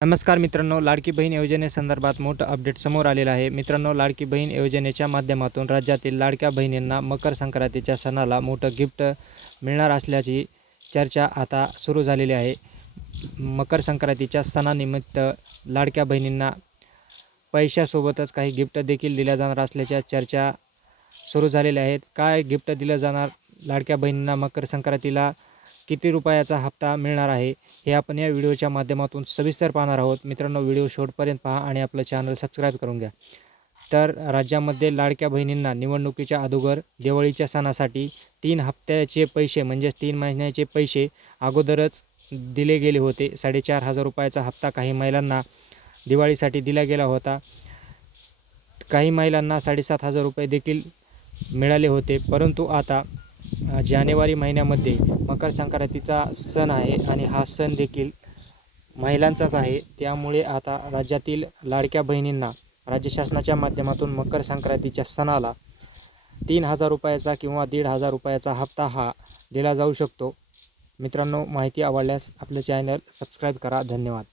नमस्कार मित्रांनो, लाडकी बहीण योजनेसंदर्भात मोठं अपडेट समोर आलेलं आहे. मित्रांनो, लाडकी बहीण योजनेच्या माध्यमातून राज्यातील लाडक्या बहिणींना मकर संक्रांतीच्या सणाला मोठं गिफ्ट मिळणार असल्याची चर्चा आता सुरू झालेली आहे. मकर संक्रांतीच्या सणानिमित्त लाडक्या बहिणींना पैशासोबतच काही गिफ्ट देखील दिल्या जाणार असल्याच्या चर्चा सुरू झालेल्या आहेत. काय गिफ्ट दिलं जाणार, लाडक्या बहिणींना मकर संक्रांतीला किती रुपयाचा हप्ता मिळणार आहे, हे आपण या व्हिडिओच्या माध्यमातून सविस्तर पाहणार आहोत. मित्रांनो, व्हिडिओ शेवटपर्यंत पहा आणि आपलं चॅनल सबस्क्राईब करून घ्या. तर राज्यामध्ये लाडक्या बहिणींना निवडणुकीच्या अगोदर दिवाळीच्या सणासाठी 3 हप्त्याचे पैसे म्हणजेच 3 महिन्याचे पैसे अगोदरच दिले गेले होते. 4,500 रुपयाचा हप्ता काही महिलांना दिवाळीसाठी दिला गेला होता. काही महिलांना 7,500 रुपये देखील मिळाले होते. परंतु आता जानेवारी महिन्यामध्ये मकर संक्रांतीचा सण आहे आणि हा सण देखील महिलांचाच आहे. त्यामुळे आता राज्यातील लाडक्या बहिणींना राज्य शासनाच्या माध्यमातून मकर संक्रांतीच्या सणाला 3,000 रुपयाचा किंवा 1,500 रुपयाचा हप्ता हा दिला जाऊ शकतो. मित्रांनो, माहिती आवडल्यास आपले चॅनल सबस्क्राईब करा. धन्यवाद.